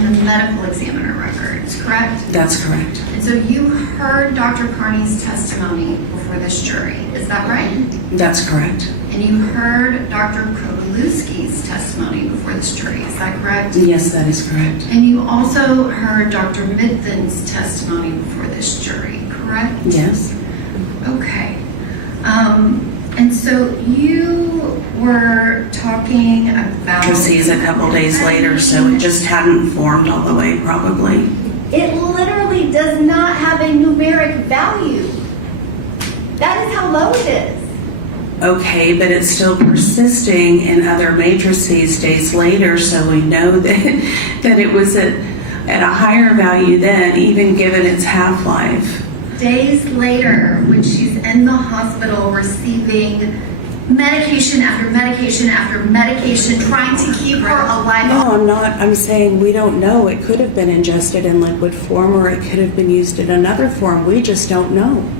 and the medical examiner records, correct? That's correct. And so you heard Dr. Carney's testimony before this jury, is that right? That's correct. And you heard Dr. Kowalewski's testimony before this jury, is that correct? Yes, that is correct. And you also heard Dr. Midthen's testimony before this jury, correct? Yes. Okay. And so you were talking about... Tracy's a couple days later, so it just hadn't formed all the way, probably. It literally does not have a numeric value. That is how low it is. Okay, but it's still persisting in other matrices days later, so we know that it was at a higher value then, even given its half-life. Days later, when she's in the hospital receiving medication after medication after medication, trying to keep her alive. No, I'm not. I'm saying we don't know. It could have been ingested in liquid form, or it could have been used in another form. We just don't know.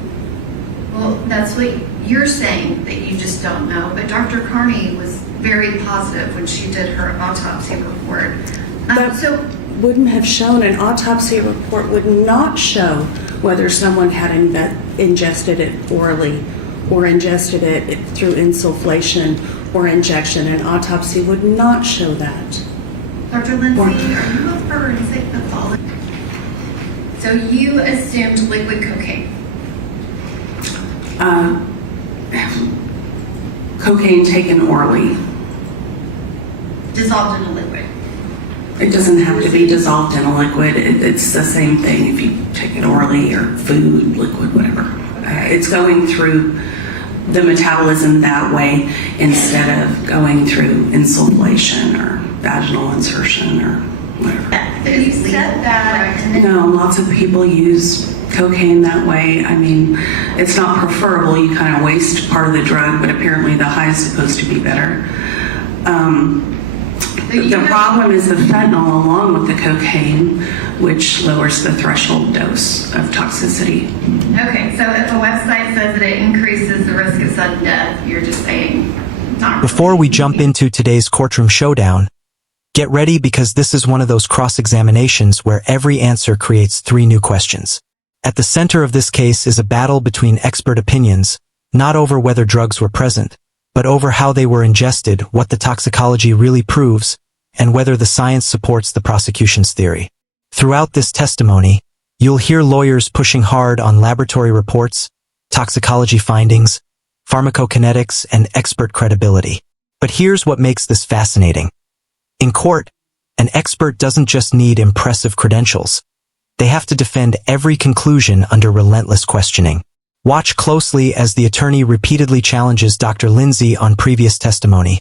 Well, that's what you're saying, that you just don't know. But Dr. Carney was very positive when she did her autopsy report. That wouldn't have shown. An autopsy report would not show whether someone had ingested it orally or ingested it through insufflation or injection. An autopsy would not show that. Dr. Lindsay, are you a forensic pathologist? So you assumed liquid cocaine. Cocaine taken orally. Dissolved in a liquid. It doesn't have to be dissolved in a liquid. It's the same thing if you take it orally or food, liquid, whatever. It's going through the metabolism that way instead of going through insufflation or vaginal insertion or whatever. So you said that. And then No, lots of people use cocaine that way. I mean, it's not preferable. You kind of waste part of the drug, but apparently the high is supposed to be better. The problem is the fentanyl along with the cocaine, which lowers the threshold dose of toxicity. Okay, so if a website says that it increases the risk of sudden death, you're just saying not. Before we jump into today's courtroom showdown, get ready because this is one of those cross-examinations where every answer creates 3 new questions. At the center of this case is a battle between expert opinions, not over whether drugs were present, but over how they were ingested, what the toxicology really proves, and whether the science supports the prosecution's theory. Throughout this testimony, you'll hear lawyers pushing hard on laboratory reports, toxicology findings, pharmacokinetics, and expert credibility. But here's what makes this fascinating. In court, an expert doesn't just need impressive credentials. They have to defend every conclusion under relentless questioning. Watch closely as the attorney repeatedly challenges Dr. Lindsay on previous testimony,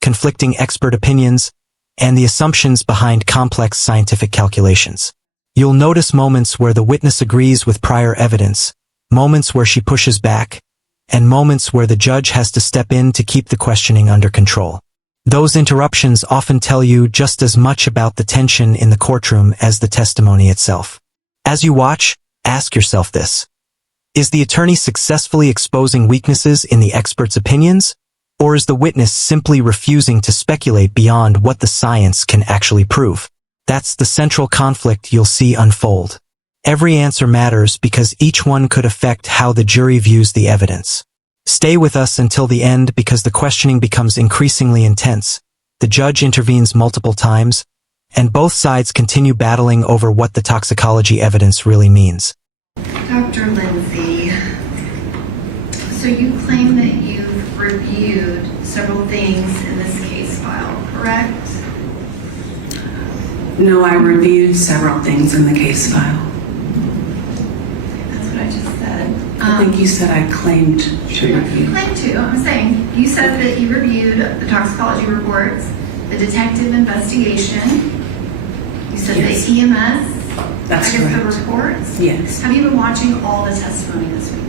conflicting expert opinions, and the assumptions behind complex scientific calculations. You'll notice moments where the witness agrees with prior evidence, moments where she pushes back, and moments where the judge has to step in to keep the questioning under control. Those interruptions often tell you just as much about the tension in the courtroom as the testimony itself. As you watch, ask yourself this. Is the attorney successfully exposing weaknesses in the expert's opinions? Or is the witness simply refusing to speculate beyond what the science can actually prove? That's the central conflict you'll see unfold. Every answer matters because each one could affect how the jury views the evidence. Stay with us until the end because the questioning becomes increasingly intense. The judge intervenes multiple times, and both sides continue battling over what the toxicology evidence really means. Dr. Lindsay, so you claim that you've reviewed several things in this case file, correct? No, I reviewed several things in the case file. That's what I just said. I think you said I claimed to review. You claimed to. I'm saying you said that you reviewed the toxicology reports, the detective investigation. You said Yes. the EMS. That's I guess correct. the reports. Yes. Have you been watching all the testimony this week?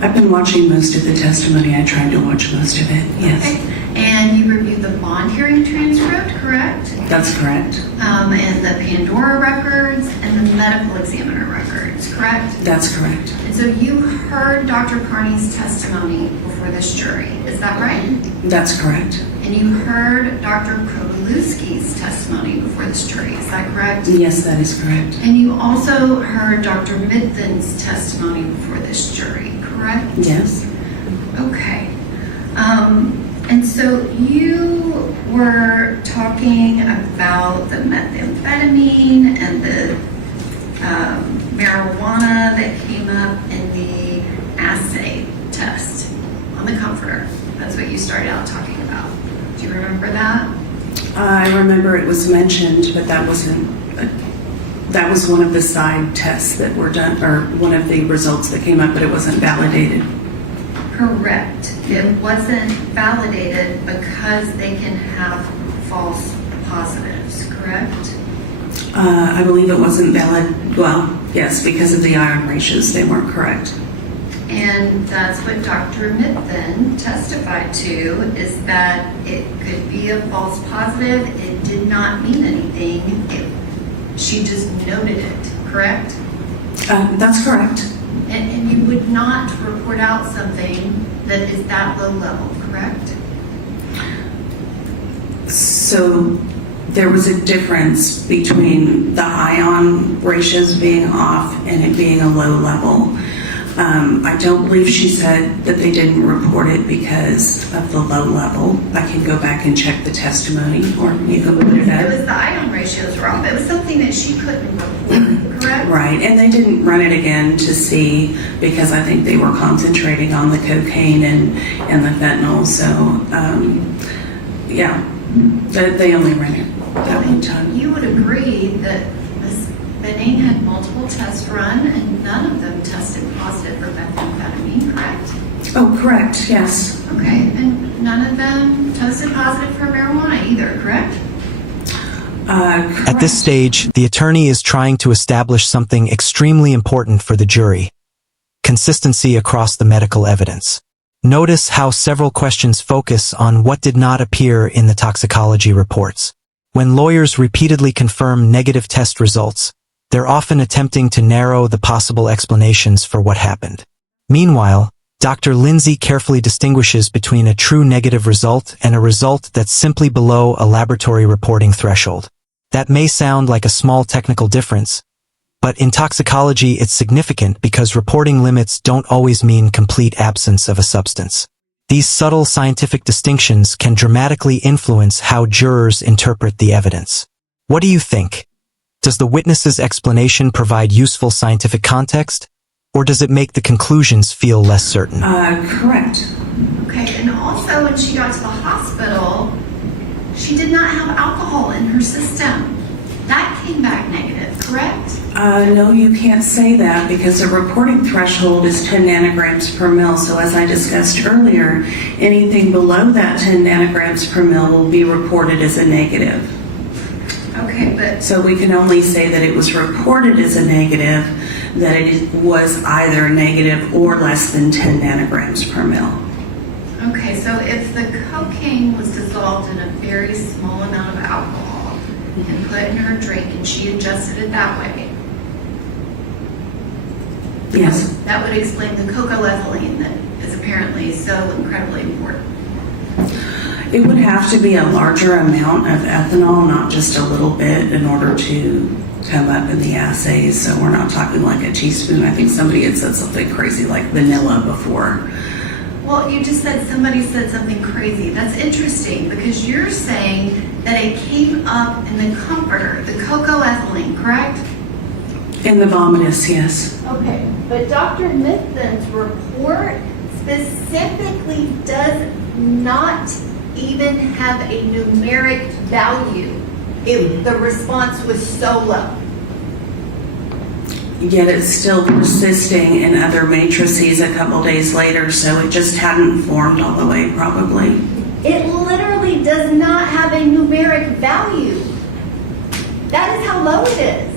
I've been watching most of the testimony. I tried to watch most of it, yes. Okay. And you reviewed the bond hearing transcript, correct? That's correct. And the Pandora records and the medical examiner records, correct? That's correct. And so you heard Dr. Carney's testimony before before this jury. Is that right? That's correct. And you heard Dr. Kowalewski's testimony before this jury. Is that correct? Yes, that is correct. And you also heard Dr. Midthen's testimony before this jury, correct? Yes. Okay. And so you were talking about the methamphetamine and the marijuana that came up in the assay test on the comforter. That's what you started out talking about. Do you remember that? I remember it was mentioned, but that wasn't. That was one of the side tests that were done, or one of the results that came up, but it wasn't validated. Correct. It wasn't validated because they can have false positives, correct? I believe it wasn't valid. Well, yes, because of the ion ratios, they weren't correct. And that's what Dr. Midthen testified to, is that it could be a false positive. It did not mean anything. She just noted it, correct? That's correct. And you would not report out something that is that low level, correct? So there was a difference between the ion ratios being off and it being a low level. I don't believe she said that they didn't report it because of the low level. I can go back and check the testimony, or you can put it up. It was the ion ratios were off. It was something that she couldn't report, correct? Right, and they didn't run it again to see, because I think they were concentrating on the cocaine and the fentanyl. So, yeah, they only ran it that one time. You would agree that Ms. Benning had multiple tests run and none of them tested positive for methamphetamine, correct? Oh, correct, yes. Okay, and none of them tested positive for marijuana either, correct? Correct. At this stage, the attorney is trying to establish something extremely important for the jury: consistency across the medical evidence. Notice how several questions focus on what did not appear in the toxicology reports. When lawyers repeatedly confirm negative test results, they're often attempting to narrow the possible explanations for what happened. Meanwhile, Dr. Lindsay carefully distinguishes between a true negative result and a result that's simply below a laboratory reporting threshold. That may sound like a small technical difference, but in toxicology it's significant because reporting limits don't always mean complete absence of a substance. These subtle scientific distinctions can dramatically influence how jurors interpret the evidence. What do you think? Does the witness's explanation provide useful scientific context, or does it make the conclusions feel less certain? Correct. Okay, and also when she got to the hospital, she did not have alcohol in her system. That came back negative, correct? No, you can't say that because the reporting threshold is 10 nanograms per mil. So as I discussed earlier, anything below that 10 nanograms per mil will be reported as a negative. Okay, but So we can only say that it was reported as a negative, that it was either negative or less than 10 nanograms per mil. okay, so if the cocaine was dissolved in a very small amount of alcohol and put in her drink and she ingested it that way, Yes. that would explain the cocoethylene that is apparently so incredibly important. It would have to be a larger amount of ethanol, not just a little bit, in order to come up in the assays. So we're not talking like a teaspoon. I think somebody had said something crazy like vanilla before. Well, you just said somebody said something crazy. That's interesting because you're saying that it came up in the comforter, the cocoethylene, correct? In the vomitus, yes. Okay, but Dr. Midthen's report specifically does not even have a numeric value. The response was so low. Yet it's still persisting in other matrices a couple days later, so it just hadn't formed all the way, probably. It literally does not have a numeric value. That is how low it is.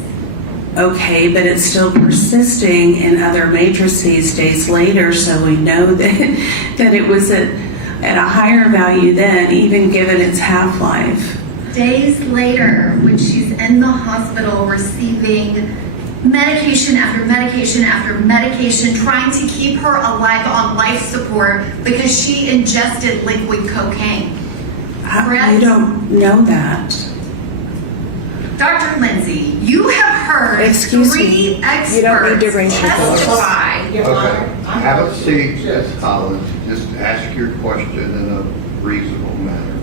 Okay, but it's still persisting in other matrices days later, so we know that it was at a higher value then, even given its half-life. Days later, when she's in the hospital receiving medication after medication after medication, trying to keep her alive on life support because she ingested liquid cocaine. Correct? You don't know that. Dr. Lindsay, you have heard Excuse three me. experts You don't need to raise your voice. testify. Okay, have a seat, Ms. Collins. Just ask your question in a reasonable manner.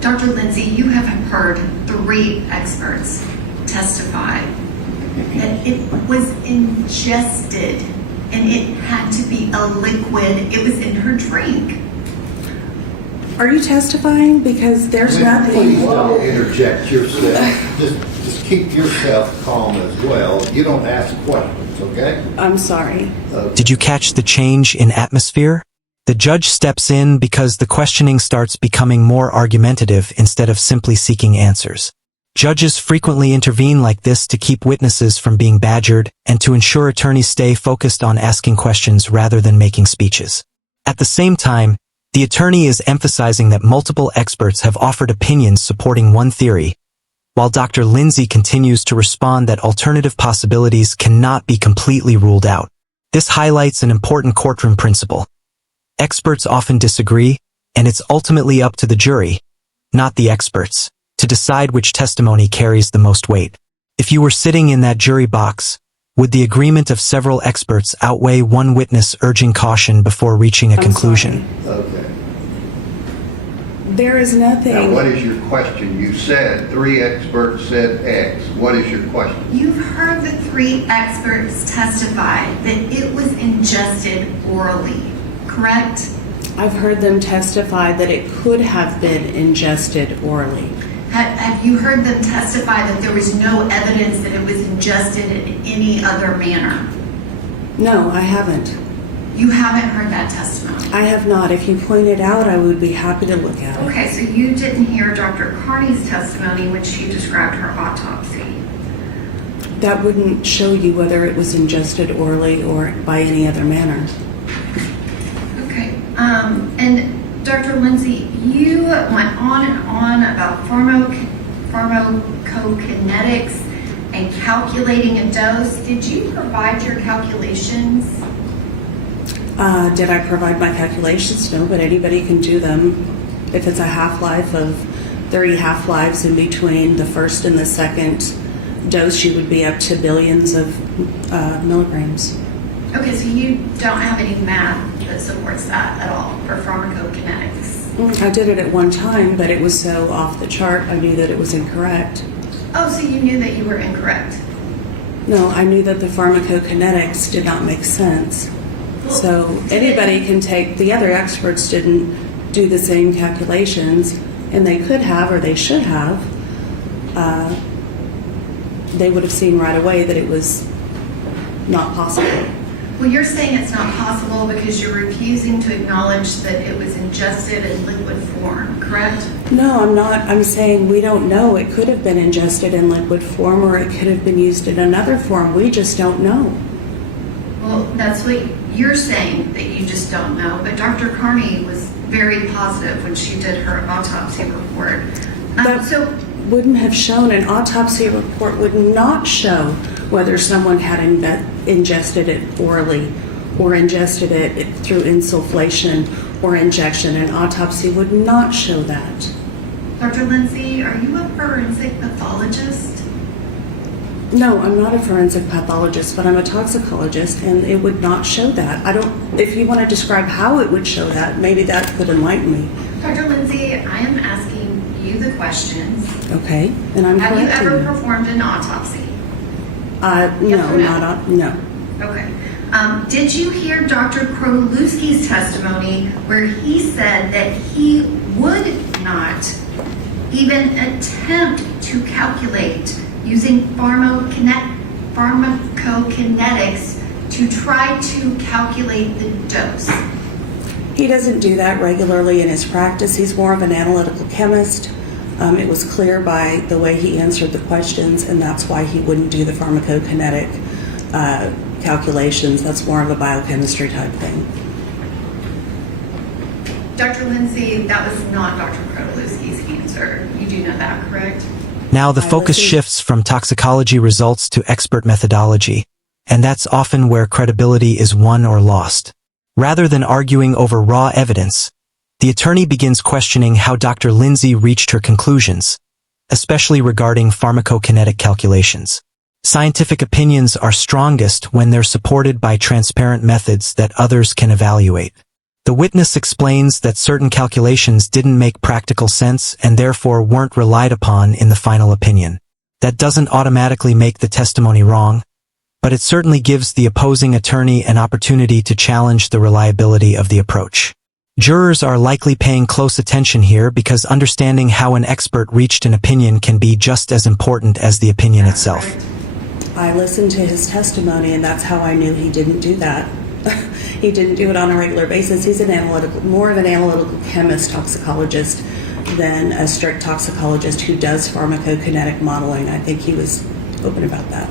Dr. Lindsay, you have heard three experts testify that it was ingested and it had to be a liquid. It was in her drink. Are you testifying? Because there's Please nothing. don't interject yourself. Just keep yourself calm as well. You don't ask questions, okay? I'm sorry. Did you catch the change in atmosphere? The judge steps in because the questioning starts becoming more argumentative instead of simply seeking answers. Judges frequently intervene like this to keep witnesses from being badgered and to ensure attorneys stay focused on asking questions rather than making speeches. At the same time, the attorney is emphasizing that multiple experts have offered opinions supporting one theory, while Dr. Lindsay continues to respond that alternative possibilities cannot be completely ruled out. This highlights an important courtroom principle. Experts often disagree, and it's ultimately up to the jury, not the experts, to decide which testimony carries the most weight. If you were sitting in that jury box, would the agreement of several experts outweigh one witness urging caution before reaching a conclusion? Okay. There is nothing. Now, what is your question? You said three experts said X. What is your question? You've heard the three experts testify that it was ingested orally, correct? I've heard them testify that it could have been ingested orally. Have you heard them testify that there was no evidence that it was ingested in any other manner? No, I haven't. You haven't heard that testimony? I have not. If you point it out, I would be happy to look at it. Okay, so you didn't hear Dr. Carney's testimony when she described her autopsy. That wouldn't show you whether it was ingested orally or by any other manner. Okay, and Dr. Lindsay, you went on and on about pharmacokinetics and calculating a dose. Did you provide your calculations? Did I provide my calculations? No, but anybody can do them. If it's a half-life of 30 half-lives in between the first and the second dose, you would be up to billions of milligrams. Okay, so you don't have any math that supports that at all for pharmacokinetics? I did it at one time, but it was so off the chart, I knew that it was incorrect. Oh, so you knew that you were incorrect? No, I knew that the pharmacokinetics did not make sense. So anybody can take, the other experts didn't do the same calculations, and they could have, or they should have. They would have seen right away that it was not possible. Well, you're saying it's not possible because you're refusing to acknowledge that it was ingested in liquid form, correct? No, I'm not. I'm saying we don't know. It could have been ingested in liquid form, or it could have been used in another form. We just don't know. Well, that's what you're saying, that you just don't know. But Dr. Carney was very positive when she did her autopsy report. That wouldn't have shown, an autopsy report would not show whether someone had ingested it orally or ingested it through insufflation or injection. An autopsy would not show that. Dr. Lindsay, are you a forensic pathologist? No, I'm not a forensic pathologist, but I'm a toxicologist, and it would not show that. If you want to describe how it would show that, maybe that could enlighten me. Dr. Lindsay, I am asking you the questions. Okay, and I'm Have you correcting ever you. performed an autopsy? No. Okay. Did you hear Dr. Krolewski's testimony where he said that he would not even attempt to calculate using pharmacokinetics to try to calculate the dose? He doesn't do that regularly in his practice. He's more of an analytical chemist. It was clear by the way he answered the questions, and that's why he wouldn't do the pharmacokinetic calculations. That's more of a biochemistry type thing. Dr. Lindsay, that was not Dr. Krolewski's answer. You do know that, correct? Now the I focus listened. shifts from toxicology results to expert methodology. and that's often where credibility is won or lost. Rather than arguing over raw evidence, the attorney begins questioning how Dr. Lindsay reached her conclusions, especially regarding pharmacokinetic calculations. Scientific opinions are strongest when they're supported by transparent methods that others can evaluate. The witness explains that certain calculations didn't make practical sense and therefore weren't relied upon in the final opinion. That doesn't automatically make the testimony wrong, but it certainly gives the opposing attorney an opportunity to challenge the reliability of the approach. Jurors are likely paying close attention here because understanding how an expert reached an opinion can be just as important as the opinion itself. I listened to his testimony, and that's how I knew he didn't do that. He didn't do it on a regular basis. He's more of an analytical chemist toxicologist than a strict toxicologist who does pharmacokinetic modeling. I think he was open about that.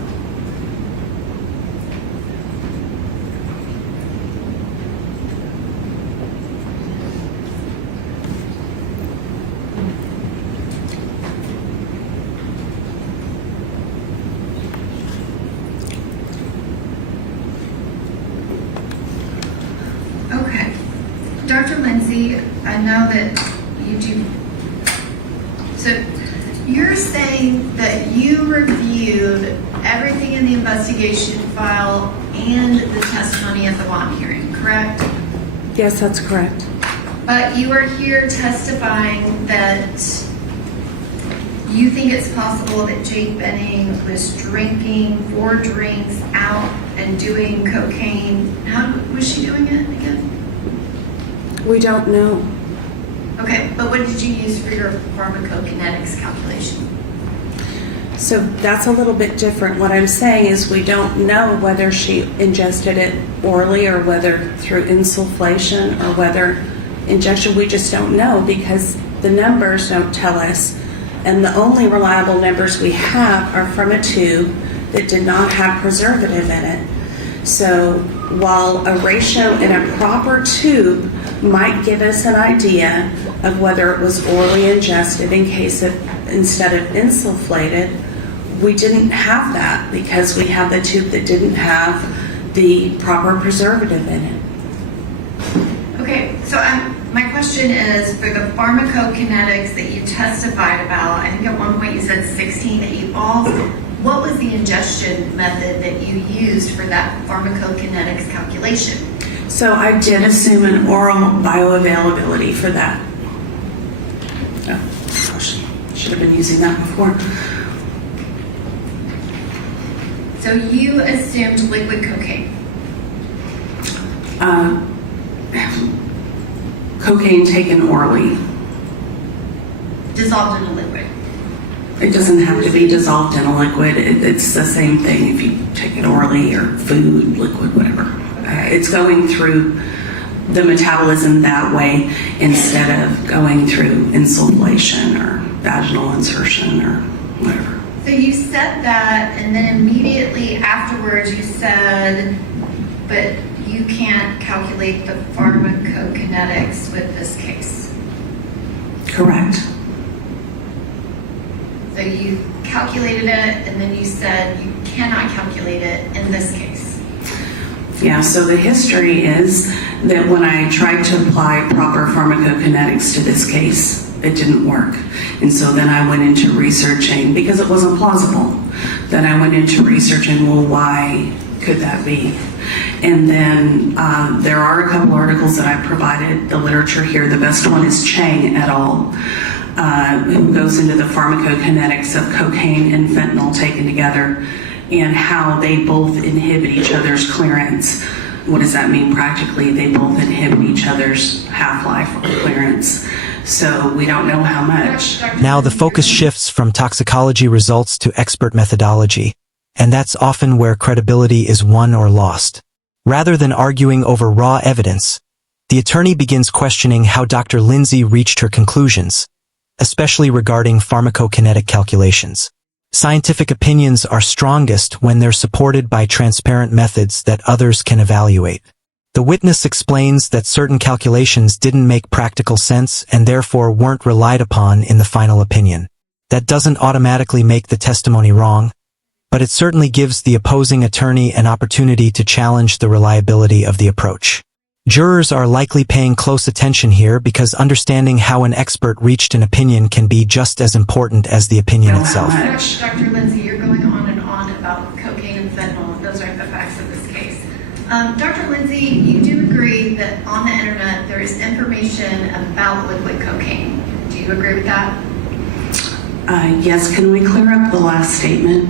Okay. Dr. Lindsay, I know that you do. So you're saying that you reviewed everything in the investigation file and the testimony at the bond hearing, correct? Yes, that's correct. But you are here testifying that you think it's possible that Jake Benning was drinking 4 drinks out and doing cocaine. How was she doing it again? We don't know. Okay, but what did you use for your pharmacokinetics calculation? So that's a little bit different. What I'm saying is we don't know whether she ingested it orally or whether through insufflation or whether injection. We just don't know because the numbers don't tell us. And the only reliable numbers we have are from a tube that did not have preservative in it. So while a ratio in a proper tube might give us an idea of whether it was orally ingested instead of insufflated, we didn't have that because we had the tube that didn't have the proper preservative in it. Okay, so my question is for the pharmacokinetics that you testified about, I think at one point you said 16 8 balls. What was the ingestion method that you used for that pharmacokinetics calculation? So I did assume an oral bioavailability for that. Oh, gosh, should have been using that before. So you assumed liquid cocaine. Cocaine taken orally. Dissolved in a liquid. It doesn't have to be dissolved in a liquid. It's the same thing if you take it orally or food, liquid, whatever. It's going through the metabolism that way instead of going through insufflation or vaginal insertion or whatever. So you said that, and then immediately afterwards you said, but you can't calculate the pharmacokinetics with this case. Correct. So you calculated it, and then you said you cannot calculate it in this case. Yeah, so the history is that when I tried to apply proper pharmacokinetics to this case, it didn't work. And so then I went into researching, because it wasn't plausible, then I went into researching, well, why could that be? And then there are a couple articles that I provided the literature here. The best one is Chang et al., who goes into the pharmacokinetics of cocaine and fentanyl taken together and how they both inhibit each other's clearance. What does that mean practically? They both inhibit each other's half-life or clearance. So we don't know how much. Now the focus shifts from toxicology results to expert methodology, and that's often where credibility is won or lost. Rather than arguing over raw evidence, the attorney begins questioning how Dr. Lindsay reached her conclusions, especially regarding pharmacokinetic calculations. Scientific opinions are strongest when they're supported by transparent methods that others can evaluate. The witness explains that certain calculations didn't make practical sense and therefore weren't relied upon in the final opinion. That doesn't automatically make the testimony wrong, but it certainly gives the opposing attorney an opportunity to challenge the reliability of the approach. Jurors are likely paying close attention here because understanding how an expert reached an opinion can be just as important as the opinion itself. Dr. Lindsay, you're going on and on about cocaine and fentanyl. Those aren't the facts of this case. Dr. Lindsay, you do agree that on the internet there is information about liquid cocaine. Do you agree with that? Yes, can we clear up the last statement?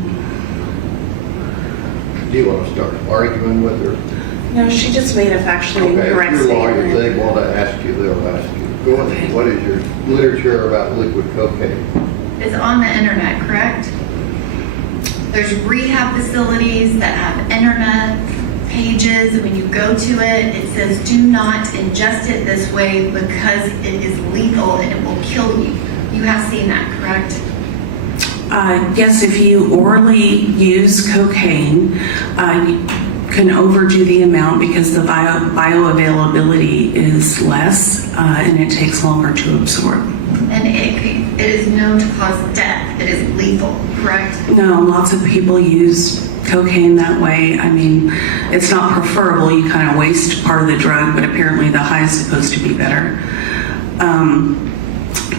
Do you want to start arguing with her? No, she just made a factually Okay, incorrect if your lawyer, statement. they want to ask you, they'll ask you. Go ahead. What is your literature about liquid cocaine? It's on the internet, correct? There's rehab facilities that have internet pages. When you go to it, it says do not ingest it this way because it is lethal and it will kill you. You have seen that, correct? Yes, if you orally use cocaine, you can overdo the amount because the bioavailability is less and it takes longer to absorb. And it is known to cause death. It is lethal, correct? No, lots of people use cocaine that way. I mean, it's not preferable. You kind of waste part of the drug, but apparently the high is supposed to be better.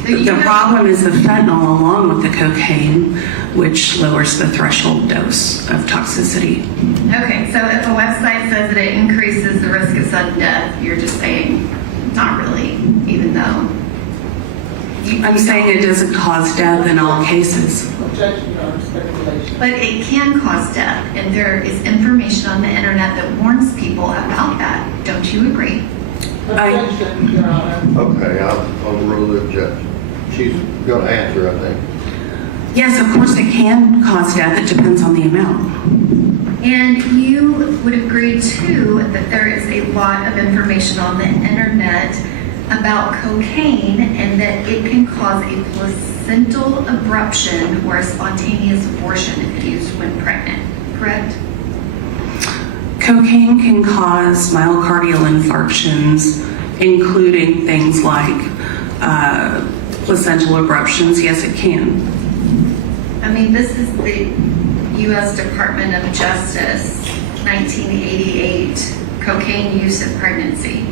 The problem is the fentanyl along with the cocaine, which lowers the threshold dose of toxicity. Okay, so if a website says that it increases the risk of sudden death, you're just saying not really, even though I'm saying it doesn't cause death in all cases. but it can cause death, and there is information on the internet that warns people about that. Don't you agree? Objection, Your Honor. Okay, I'll rule the objection. She's going to answer, I think. Yes, of course it can cause death. It depends on the amount. And you would agree, too, that there is a lot of information on the internet about cocaine and that it can cause a placental abruption or a spontaneous abortion if used when pregnant, correct? Cocaine can cause myocardial infarctions, including things like placental abruptions. Yes, it can. I mean, this is the U.S. Department of Justice, 1988, cocaine use in pregnancy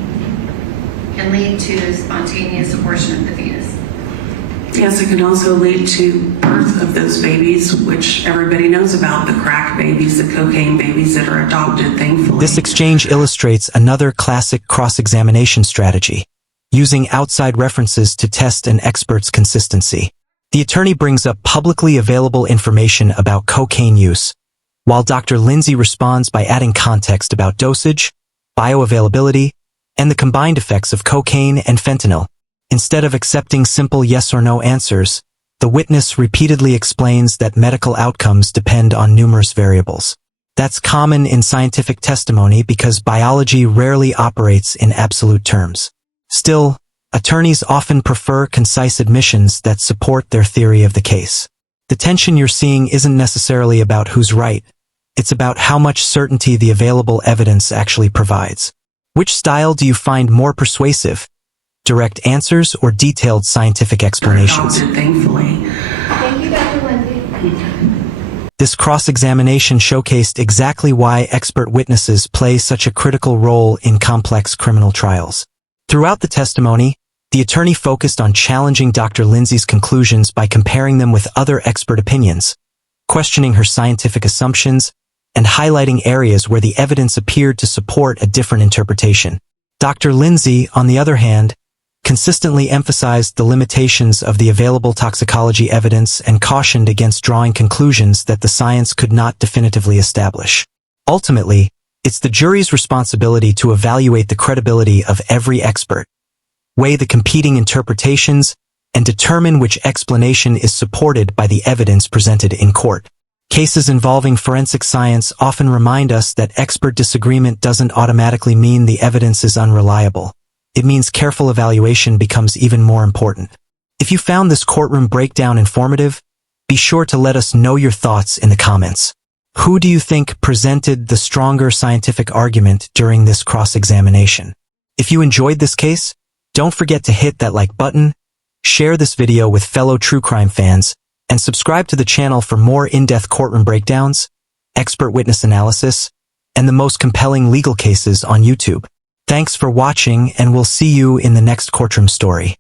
can lead to spontaneous abortion of the fetus. Yes, it can also lead to birth of those babies, which everybody knows about, the crack babies, the cocaine babies that are adopted, thankfully. This exchange illustrates another classic cross-examination strategy, using outside references to test an expert's consistency. The attorney brings up publicly available information about cocaine use, while Dr. Lindsay responds by adding context about dosage, bioavailability, and the combined effects of cocaine and fentanyl. Instead of accepting simple yes or no answers, the witness repeatedly explains that medical outcomes depend on numerous variables. That's common in scientific testimony because biology rarely operates in absolute terms. Still, attorneys often prefer concise admissions that support their theory of the case. The tension you're seeing isn't necessarily about who's right. It's about how much certainty the available evidence actually provides. Which style do you find more persuasive? Direct answers or detailed scientific explanations? Adopted, thankfully. Thank you, Dr. Lindsay. This cross-examination showcased exactly why expert witnesses play such a critical role in complex criminal trials. Throughout the testimony, the attorney focused on challenging Dr. Lindsay's conclusions by comparing them with other expert opinions, questioning her scientific assumptions, and highlighting areas where the evidence appeared to support a different interpretation. Dr. Lindsay, on the other hand, consistently emphasized the limitations of the available toxicology evidence and cautioned against drawing conclusions that the science could not definitively establish. Ultimately, it's the jury's responsibility to evaluate the credibility of every expert, weigh the competing interpretations, and determine which explanation is supported by the evidence presented in court. Cases involving forensic science often remind us that expert disagreement doesn't automatically mean the evidence is unreliable. It means careful evaluation becomes even more important. If you found this courtroom breakdown informative, be sure to let us know your thoughts in the comments. Who do you think presented the stronger scientific argument during this cross-examination? If you enjoyed this case, don't forget to hit that like button, share this video with fellow true crime fans, and subscribe to the channel for more in-depth courtroom breakdowns, expert witness analysis, and the most compelling legal cases on YouTube. Thanks for watching, and we'll see you in the next courtroom story.